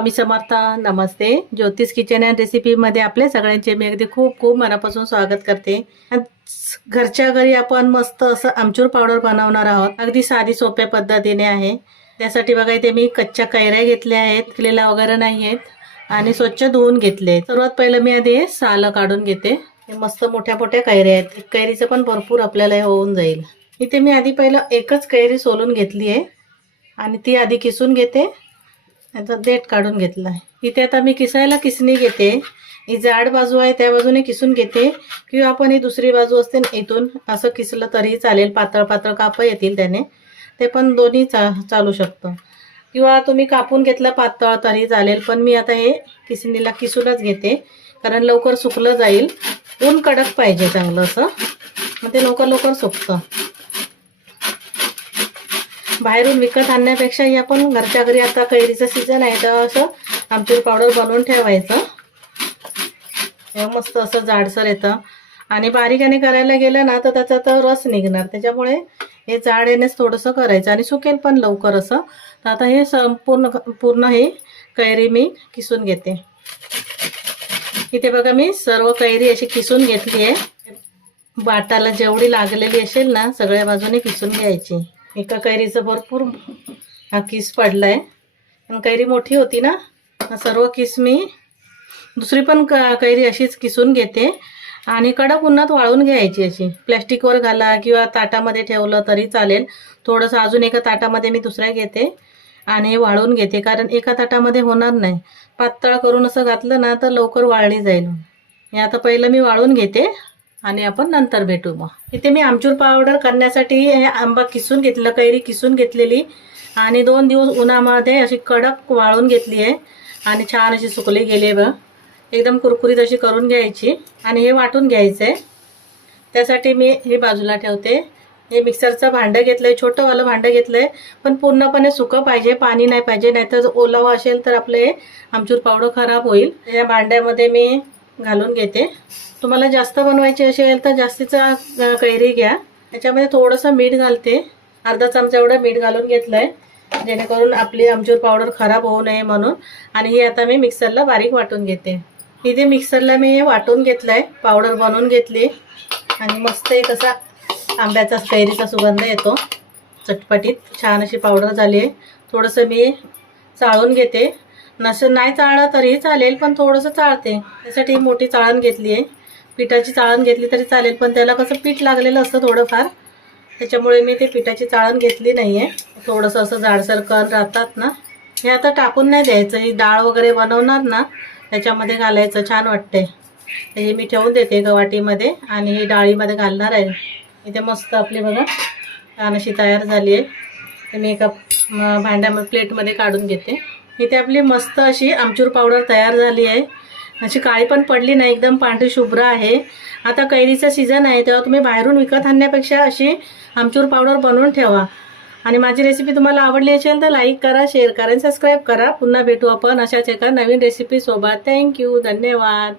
स्वामी समर्थ. नमस्ते. ज्योतिष kitchen and रेसिपीमध्ये आपले सगळ्यांचे मी अगदी खूप खूप मनापासून स्वागत करते. घरच्या घरी आपण मस्त असं आमचूर पावडर बनवणार आहोत. अगदी साधी सोप्या पद्धतीने आहे. त्यासाठी बघा इथे मी कच्च्या कैऱ्या घेतल्या आहेत, पिकलेल्या वगैरे नाही आहेत आणि स्वच्छ धुवून घेतले. सर्वात पहिलं मी आधी सालं काढून घेते. हे मस्त मोठ्या मोठ्या कैऱ्या आहेत. कैरीचं पण भरपूर आपल्याला होऊन जाईल. इथे मी आधी पहिलं एकच कैरी सोलून घेतली आहे आणि ती आधी किसून घेते. याचा देठ काढून घेतला आहे. इथे आता मी किसायला किसणी घेते. ही जाड बाजू आहे त्या बाजूने किसून घेते, किंवा आपण ही दुसरी बाजू असते इथून असं किसलं तरी चालेल. पातळ पातळ काप येतील त्याने, ते पण दोन्ही चालू शकतं. किंवा तुम्ही कापून घेतलं पातळ तरी चालेल, पण मी आता हे किसणीला किसूनच घेते, कारण लवकर सुकलं जाईल. ऊन कडक पाहिजे चांगलं असं, मग ते लवकर सुकतं. बाहेरून विकत आणण्यापेक्षाही आपण घरच्या घरी, आता कैरीचं सीजन आहे तर असं आमचूर पावडर बनवून ठेवायचं. हे मस्त असं जाडसर येतं आणि बारीकाने करायला गेलं ना तर त्याचा तर रस निघणार. त्याच्यामुळे हे जाड येण्यास थोडंसं करायचं आणि सुकेल पण लवकर असं. तर आता हे पूर्ण हे कैरी मी किसून घेते. इथे बघा मी सर्व कैरी अशी किसून घेतली आहे. बाटाला जेवढी लागलेली असेल ना सगळ्या बाजूने किसून घ्यायची. एका कैरीचं भरपूर हा किस पडलाय, पण कैरी मोठी होती ना. सर्व किस मी दुसरी पण कैरी अशीच किसून घेते आणि कडक उन्हात वाळून घ्यायची. अशी प्लॅस्टिकवर घाला किंवा ताटामध्ये ठेवलं तरी चालेल. थोडंसं अजून एका ताटामध्ये मी दुसऱ्या घेते आणि वाळून घेते, कारण एका ताटामध्ये होणार नाही. पातळ करून असं घातलं ना तर लवकर वाळली जाईल. हे आता पहिलं मी वाळून घेते आणि आपण नंतर भेटू. मग इथे मी आमचूर पावडर करण्यासाठी हे आंबा किसून घेतलं, कैरी किसून घेतलेली आणि 2 दिवस उन्हामध्ये अशी कडक वाळून घेतली आहे आणि छान अशी सुकली गेली बघ. एकदम कुरकुरीत अशी करून घ्यायची आणि हे वाटून घ्यायचं आहे. त्यासाठी मी हे बाजूला ठेवते. हे मिक्सरचं भांडं घेतलं आहे, छोटंवालं भांडं घेतलं आहे, पण पूर्णपणे सुकं पाहिजे, पाणी नाही पाहिजे, नाहीतर ओलावा असेल तर आपले आमचूर पावडर खराब होईल. या भांड्यामध्ये मी घालून घेते. तुम्हाला जास्त बनवायची असेल तर जास्तीचा कैरी घ्या. त्याच्यामध्ये थोडंसं मीठ घालते, अर्धा चमचा एवढं मीठ घालून घेतलं आहे, जेणेकरून आपली आमचूर पावडर खराब होऊ नये म्हणून. आणि हे आता मी मिक्सरला बारीक वाटून घेते. इथे मिक्सरला मी हे वाटून घेतलं आहे, पावडर बनवून घेतली आणि मस्त एक असा आंब्याचा कैरीचा सुगंध येतो, चटपटीत छान अशी पावडर झाली आहे. थोडंसं मी चाळून घेते. नसं नाही चाळलं तरी चालेल, पण थोडंसं चाळते. त्यासाठी मोठी चाळण घेतली आहे. पिठाची चाळण घेतली तरी चालेल, पण त्याला कसं पीठ लागलेलं असतं थोडंफार, त्याच्यामुळे मी ते पिठाची चाळण घेतली नाही आहे. थोडंसं असं जाडसर कण राहतात ना, हे आता टाकून नाही द्यायचं. ही डाळ वगैरे बनवणार ना त्याच्यामध्ये घालायचं, छान वाटते. हे मी ठेवून देते गवाटीमध्ये आणि हे डाळीमध्ये घालणार आहे. इथे मस्त आपली बघा छान अशी तयार झाली आहे. ते मी एका भांड्यामध्ये प्लेटमध्ये काढून घेते. इथे आपली मस्त अशी आमचूर पावडर तयार झाली आहे. अशी काळी पण पडली नाही, एकदम पांढरी शुभ्र आहे. आता कैरीचा सीझन आहे तेव्हा तुम्ही बाहेरून विकत आणण्यापेक्षा अशी आमचूर पावडर बनवून ठेवा. आणि माझी रेसिपी तुम्हाला आवडली असेल तर लाईक करा, शेअर करा आणि सबस्क्राईब करा. पुन्हा भेटू आपण अशाच एका नवीन रेसिपीसोबत. थँक्यू, धन्यवाद.